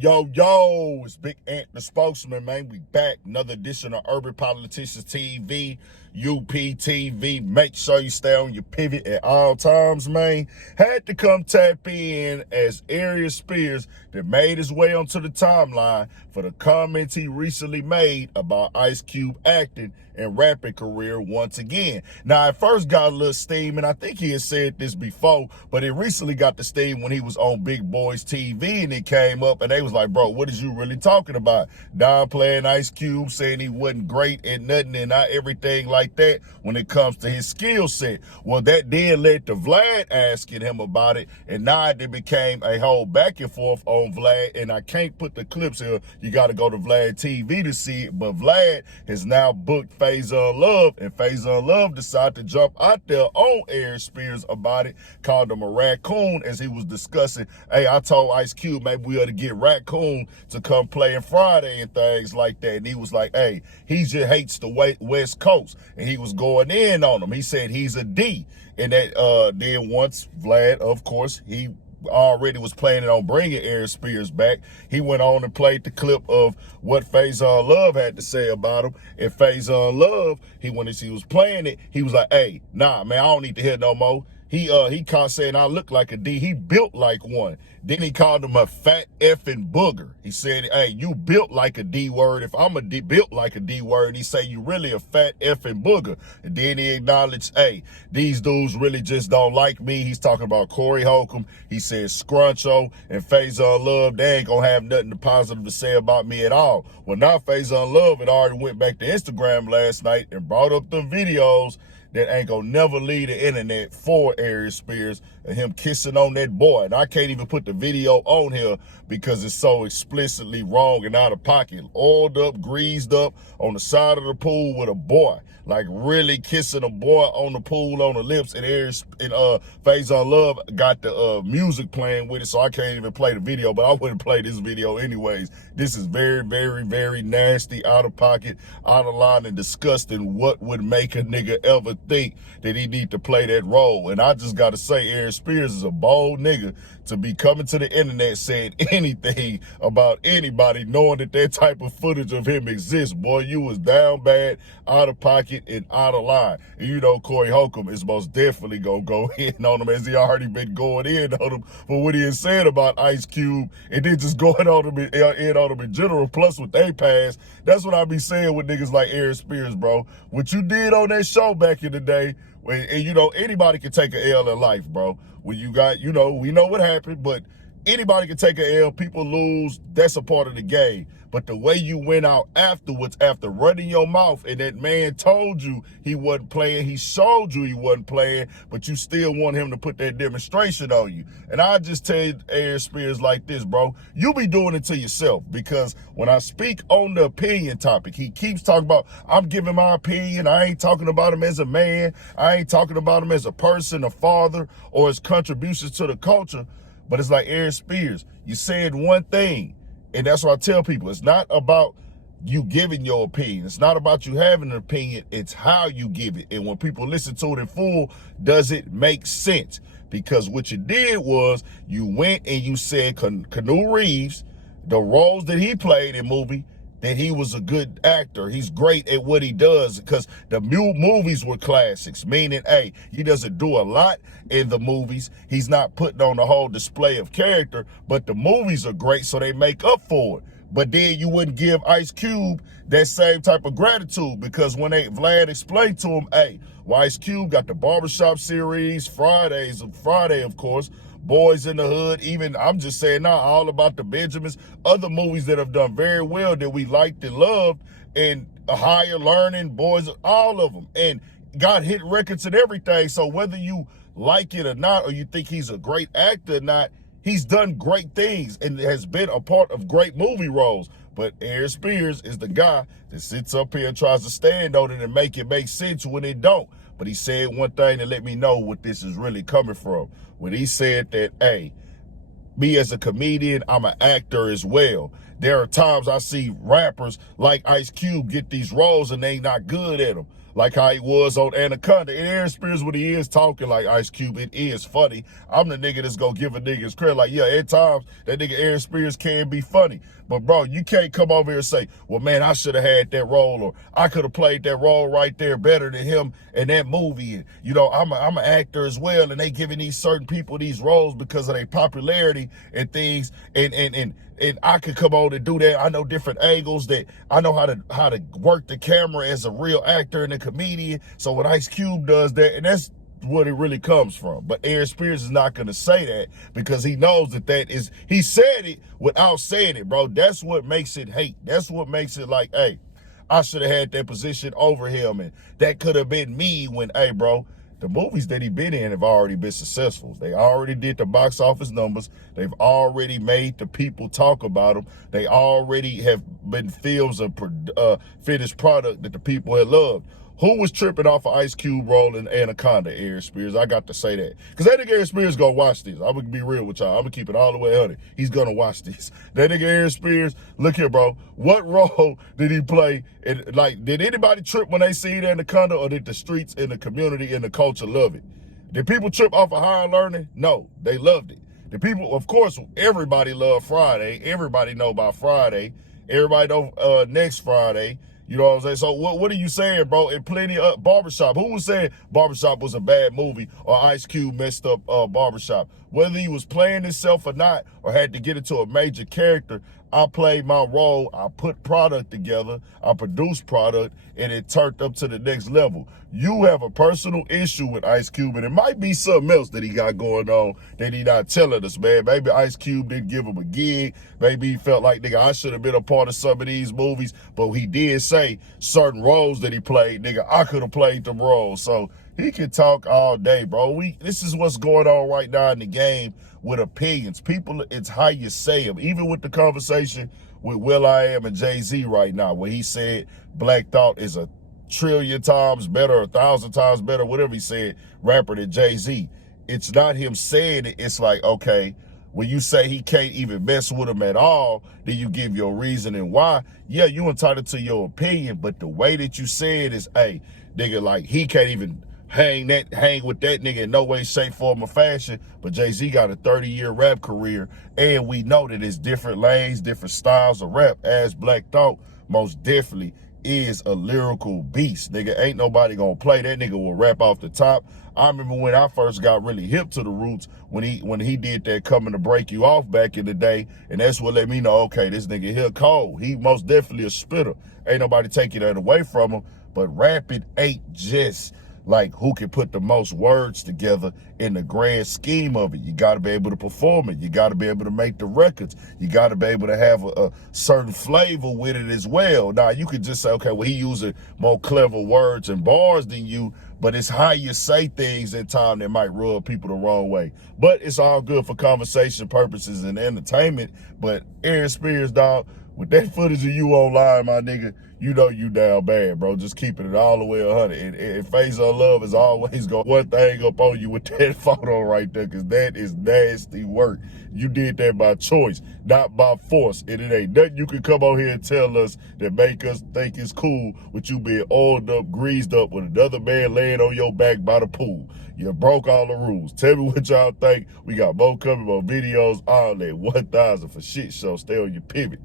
Yo, it's Big Ant, the spokesman, man. We back. Another edition of Urban Politicians TV, UPTV. Make sure you stay on your pivot at all times, man. Had to come tap in as Aries Spears that made his way onto the timeline for the comments he recently made about Ice Cube acting and rapping career once again. Now, at first got a little steam, and I think he had said this before, but it recently got the steam when he was on Big Boys TV, and it came up, and they was like, bro, what is you really talking about? Downplaying Ice Cube, saying he wasn't great at nothing and not everything like that when it comes to his skill set. Well, that then led to Vlad asking him about it, and now it became a whole back and forth on Vlad, and I can't put the clips here. You got to go to Vlad TV to see it, but Vlad has now booked Faizon Love, and Faizon Love decided to jump out there on Aries Spears about it, called him a raccoon as he was discussing, hey, I told Ice Cube maybe we ought to get Raccoon to come play in Friday and things like that, and he was like, hey, he just hates the West Coast, and he was going in on him. He said he's a D, and that then once Vlad, of course, he already was planning on bringing Aries Spears back, he went on and played the clip of what Faizon Love had to say about him. And Faizon Love, when he was playing it, he was like, hey, nah, man, I don't need to hear no more. He caught saying I look like a D. He built like one. Then he called him a fat effing booger. He said, hey, you built like a D word. If I'm built like a D word, he say you really a fat effing booger. And then he acknowledged, hey, these dudes really just don't like me. He's talking about Corey Holcomb. He said Scruncho and Faizon Love, they ain't gonna have nothing positive to say about me at all. Well, now Faizon Love had already went back to Instagram last night and brought up the videos that ain't gonna never leave the internet for Aries Spears and him kissing on that boy. And I can't even put the video on here because it's so explicitly wrong and out of pocket. Oiled up, greased up on the side of the pool with a boy. Like really kissing a boy on the pool on the lips, and Aries and Faizon Love got the music playing with it, so I can't even play the video, but I wouldn't play this video anyways. This is very, very, very nasty, out of pocket, out of line, and disgusting. What would make a nigga ever think that he need to play that role? And I just gotta say, Aries Spears is a bold nigga to be coming to the internet saying anything about anybody, knowing that that type of footage of him exists. Boy, you was down bad, out of pocket, and out of line. And you know Corey Holcomb is most definitely gonna go in on him, as he already been going in on him for what he had said about Ice Cube, and then just going on him in on him in general, plus what they passed. That's what I be saying with niggas like Aries Spears, bro. What you did on that show back in the day, and you know, anybody can take an L in life, bro. When you got, you know, we know what happened, but anybody can take an L, people lose, that's a part of the game. But the way you went out afterwards, after running your mouth, and that man told you he wasn't playing, he showed you he wasn't playing, but you still want him to put that demonstration on you. And I just tell you, Aries Spears, like this, bro, you be doing it to yourself, because when I speak on the opinion topic, he keeps talking about, I'm giving my opinion, I ain't talking about him as a man, I ain't talking about him as a person, a father, or his contributions to the culture. But it's like, Aries Spears, you said one thing, and that's what I tell people. It's not about you giving your opinion. It's not about you having an opinion. It's how you give it. And when people listen to it in full, does it make sense? Because what you did was you went and you said Keanu Reeves, the roles that he played in movie, that he was a good actor. He's great at what he does, because the movies were classics, meaning, hey, he doesn't do a lot in the movies. He's not putting on the whole display of character, but the movies are great, so they make up for it. But then you wouldn't give Ice Cube that same type of gratitude, because when Vlad explained to him, hey, well, Ice Cube got the Barbershop series, Friday, of course, Boys in the Hood, even, I'm just saying now, All About the Benjamins, other movies that have done very well that we liked and loved, and A Higher Learning, Boys, all of them, and got hit records and everything. So whether you like it or not, or you think he's a great actor or not, he's done great things and has been a part of great movie roles. But Aries Spears is the guy that sits up here and tries to stand on it and make it make sense when it don't. But he said one thing to let me know what this is really coming from. When he said that, hey, me as a comedian, I'm an actor as well. There are times I see rappers like Ice Cube get these roles and they not good at them. like how he was on Anaconda. And Aries Spears, when he is talking like Ice Cube, it is funny. I'm the nigga that's gonna give a nigga his credit. Like, yeah, at times, that nigga Aries Spears can be funny. But, bro, you can't come over here and say, well, man, I should have had that role, or I could have played that role right there better than him in that movie. And, you know, I'm an actor as well, and they giving these certain people these roles because of their popularity and things. And I could come on and do that. I know different angles, that I know how to work the camera as a real actor and a comedian. So when Ice Cube does that, and that's what it really comes from. But Aries Spears is not going to say that, because he knows that is, he said it without saying it, bro. That's what makes it hate. That's what makes it like, hey, I should have had that position over him, and that could have been me. When, hey, bro, the movies that he been in have already been successful. They already did the box office numbers. They've already made the people talk about them. They already have been films of finished product that the people have loved. Who was tripping off of Ice Cube role in Anaconda? Aries Spears. I got to say that. Because that nigga Aries Spears gonna watch this. I'm gonna be real with y'all. I'm gonna keep it all the way 100. He's gonna watch this. That nigga Aries Spears, look here, bro. What role did he play? And, like, did anybody trip when they seen Anaconda, or did the streets and the community and the culture love it? Did people trip off of Higher Learning? No, they loved it. The people, of course, everybody loved Friday. Everybody know about Friday. Everybody know next Friday. You know what I'm saying? So what are you saying, bro? And plenty of Barbershop. Who was saying Barbershop was a bad movie, or Ice Cube messed up Barbershop? Whether he was playing himself or not, or had to get into a major character, I played my role. I put product together. I produced product, and it turned up to the next level. You have a personal issue with Ice Cube, and it might be something else that he got going on that he not telling us, man. Maybe Ice Cube didn't give him a gig. Maybe he felt like, nigga, I should have been a part of some of these movies. But he did say certain roles that he played, nigga, I could have played them roles. So he can talk all day, bro. This is what's going on right now in the game with opinions. People, it's how you say them. Even with the conversation with will.i.am and Jay-Z right now, where he said Black Thought is a trillion times better, 1,000 times better, whatever he said, rapper than Jay-Z. It's not him saying it. It's like, okay, when you say he can't even mess with him at all, then you give your reason and why. Yeah, you entitled to your opinion, but the way that you say it is, hey, nigga, like, he can't even hang with that nigga in no way, shape, form, or fashion. But Jay-Z got a 30-year rap career, and we know that it's different lanes, different styles of rap. As Black Thought most definitely is a lyrical beast, nigga. Ain't nobody gonna play that nigga. Will rap off the top. I remember when I first got really hip to the roots, when he did that Coming to Break You Off back in the day, and that's what let me know, okay, this nigga here cold. He most definitely a spitter. Ain't nobody taking that away from him, but rapping ain't just like who can put the most words together in the grand scheme of it. You got to be able to perform it. You got to be able to make the records. You got to be able to have a certain flavor with it as well. Now, you could just say, okay, well, he using more clever words and bars than you, but it's how you say things at time that might rub people the wrong way. But it's all good for conversation purposes and entertainment. But Aries Spears, dog, with that footage of you online, my nigga, you know you down bad, bro. Just keeping it all the way 100. And Faizon Love is always going one thing up on you with that photo right there, because that is nasty work. You did that by choice, not by force. And it ain't nothing you can come on here and tell us that make us think it's cool with you being oiled up, greased up with another man laying on your back by the pool. You broke all the rules. Tell me what y'all think. We got more coming, more videos, all that. 1,000 for shit show. Stay on your pivot.